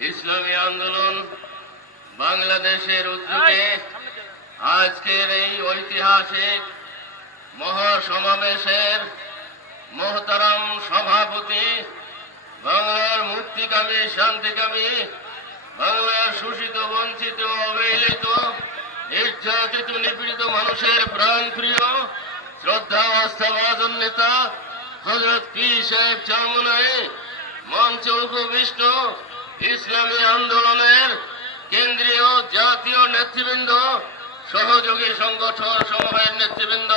ইসলামী আন্দোলন বাংলাদেশের উদ্যোগে আজকের এই ঐতিহাসিক মহাসমাবেশের মহতারাম সভাপতি বাংলার মুক্তিকামী শান্তিকামী বাংলার শোষিত বঞ্চিত অবহেলিত নির্যাতিত নিপীড়িত মানুষের প্রাণ প্রিয় শ্রদ্ধা আস্থাভাজন নেতা হজরত পি সাহেব চামুনাই মঞ্চ উপবিষ্ট ইসলামী আন্দোলনের কেন্দ্রীয় জাতীয় নেতৃবৃন্দ, সহযোগী সংগঠন সমূহের নেতৃবৃন্দ,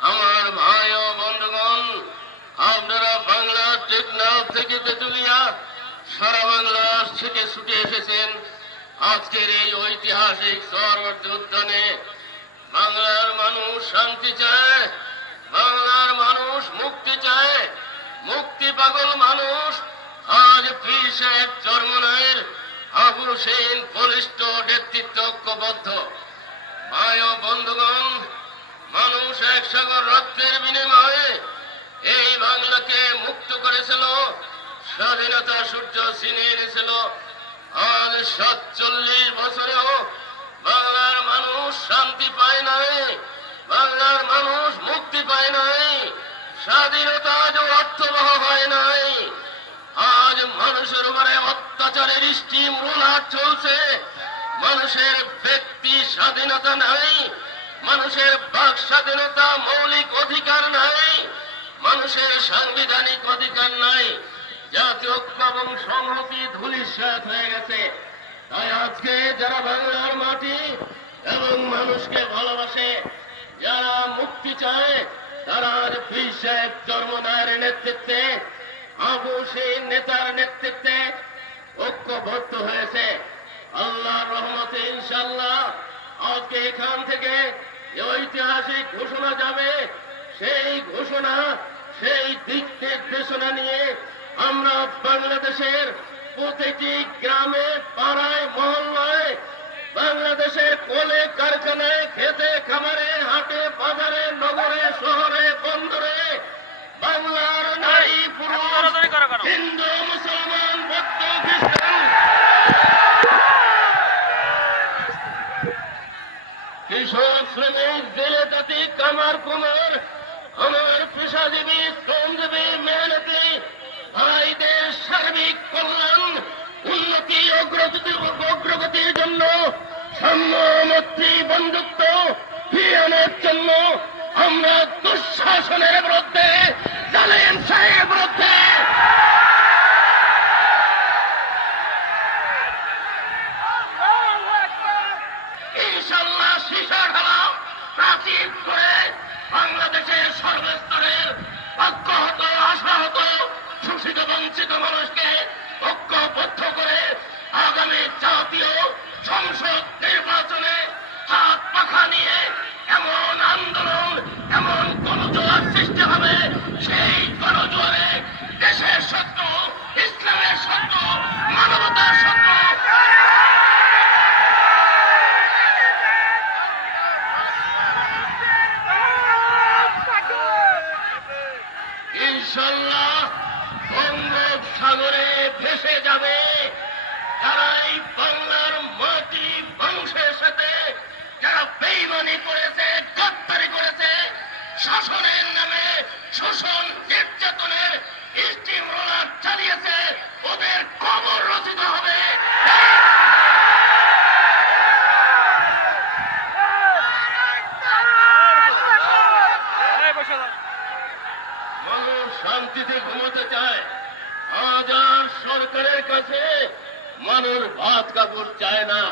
আমার ভাই ও বন্ধুগণ, আপনারা বাংলার টেকনাফ থেকে তেতুলিয়া, সারা বাংলা থেকে ছুটে এসেছেন আজকের এই ঐতিহাসিক সরবর্তী উদ্যানে। বাংলার মানুষ শান্তি চায়, বাংলার মানুষ মুক্তি চায়, মুক্তি পাগল মানুষ আজ পীর সাহেব চরমনায়ের আবু সেন বলিষ্ঠ নেতৃত্ব ঐক্যবদ্ধ। ভাই ও বন্ধুগণ, মানুষ এক সাগর রক্তের বিনিময়ে এই বাংলাকে মুক্ত করেছিল, স্বাধীনতা সূর্য ছিনিয়ে এনেছিল। আজ সাতচল্লিশ বছরেও বাংলার মানুষ শান্তি পায় নাই, বাংলার মানুষ মুক্তি পায় নাই, স্বাধীনতা আজ অর্থবহ হয় নাই। আজ মানুষের উপরে অত্যাচারের স্টিম রোলার চলছে। মানুষের ব্যক্তি স্বাধীনতা নাই, মানুষের বাক স্বাধীনতা মৌলিক অধিকার নাই, মানুষের সাংবিধানিক অধিকার নাই। জাতীয় ঐক্য এবং সংহতি ধুলিস্বাত হয়ে গেছে। তাই আজকে যারা বাংলার মাটি এবং মানুষকে ভালোবাসে, যারা মুক্তি চায়, তারা আজ পীর সাহেব চর্মনায়ের নেতৃত্বে আবু সেই নেতার নেতৃত্বে ঐক্যবদ্ধ হয়েছে। আল্লাহর রহমতে ইনশাল্লাহ আজকে এখান থেকে ঐতিহাসিক ঘোষণা যাবে, সেই ঘোষণা, সেই দিক নির্দেশনা নিয়ে আমরা বাংলাদেশের প্রতিটি গ্রামে, পাড়ায়, মহল্লায় বাংলাদেশের কোলে সাম্যমৈত্রী বন্ধুত্ব ফিরিয়ে জন্য আমরা দুঃশাসনের বিরুদ্ধে জালেম সাহেবের বিরুদ্ধে ইনশাল্লাহ বঙ্গোপসাগরে ভেসে যাবে। সরকারের কাছে মানুষ ভাত কাপড় চায় না।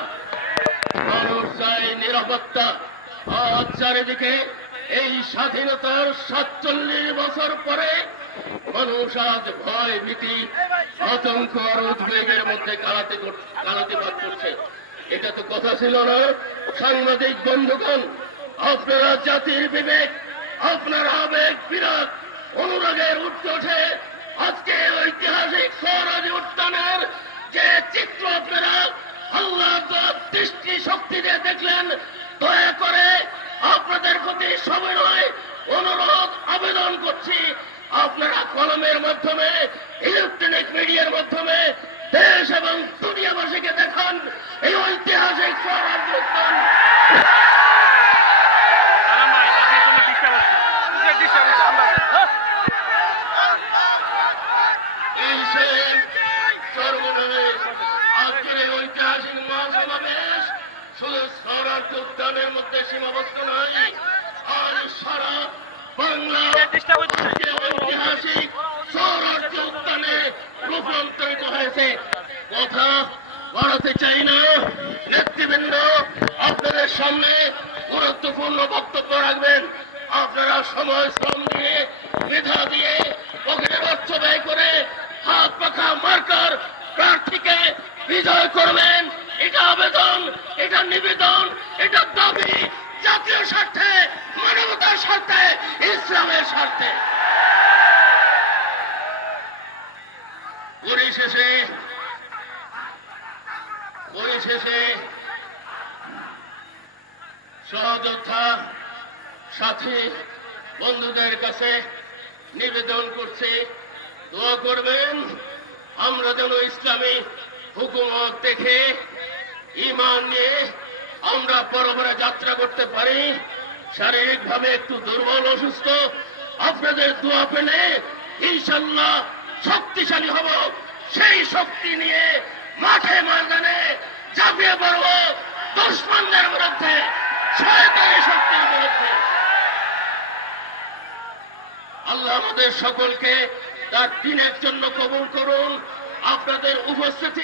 মানুষ চায় নিরাপত্তা। আজ চারিদিকে এই স্বাধীনতার সাতচল্লিশ বছর পরে মানুষ আজ ভয়, ভীতি, আতঙ্ক আর উদ্বেগের মধ্যে কালাতে কর- কালাতিপাত করছে। এটা তো কথা ছিল না। সাংবাদিক বন্ধুগণ, আপনারা জাতির বিবেক, আপনার আবেগ আপনাদের সবিনয় অনুরোধ, আবেদন করছি। আপনারা কলমের মাধ্যমে, ইলেকট্রনিক মিডিয়ার মাধ্যমে দেশ এবং দুনিয়াবাসীকে দেখান। এই ঐতিহাসিক ঐতিহাসিক মহাসমাবেশ শুধু স্বরাজ্য উদ্যানের মধ্যে সীমাবদ্ধ নয় সারা বাংলা ডিস্টার্ব হচ্ছে যে ঐতিহাসিক স্বরাজ্য উদ্যানে রূপান্তরিত হয়েছে। কথা বাড়াতে চাই না নেতৃবৃন্দ আপনাদের সামনে গুরুত্বপূর্ণ বক্তব্য রাখবেন। আপনারা সময় শ্রম দিয়ে মেধা দিয়ে পকেটে অর্থ ব্যয় করে হাত পাখা মার্কার প্রার্থীকে বিজয় করবেন। এটা আবেদন এটা নিবেদন এটা দাবি জাতীয় স্বার্থে। স্বার্থে, ইসলামের স্বার্থে। পরিশেষে পরিশেষে সহযোদ্ধা সাথী বন্ধুদের কাছে নিবেদন করছি, দোয়া করবেন, আমরা যেন ইসলামী হুকুমত দেখে ইমান নিয়ে আমরা পরবরে যাত্রা করতে পারি। শারীরিকভাবে একটু দুর্বল, অসুস্থ, আপনাদের দোয়া পেলে ইনশাল্লাহ শক্তিশালী হব। সেই শক্তি নিয়ে মাঠে ময়দানে ঝাঁপিয়ে পড়ব দুশ্মনদের বিরুদ্ধে, শয়তানি শক্তির বিরুদ্ধে। আল্লাহ আমাদের সকলকে তার দিনের জন্য কবুল করুন। আপনাদের উপস্থিতি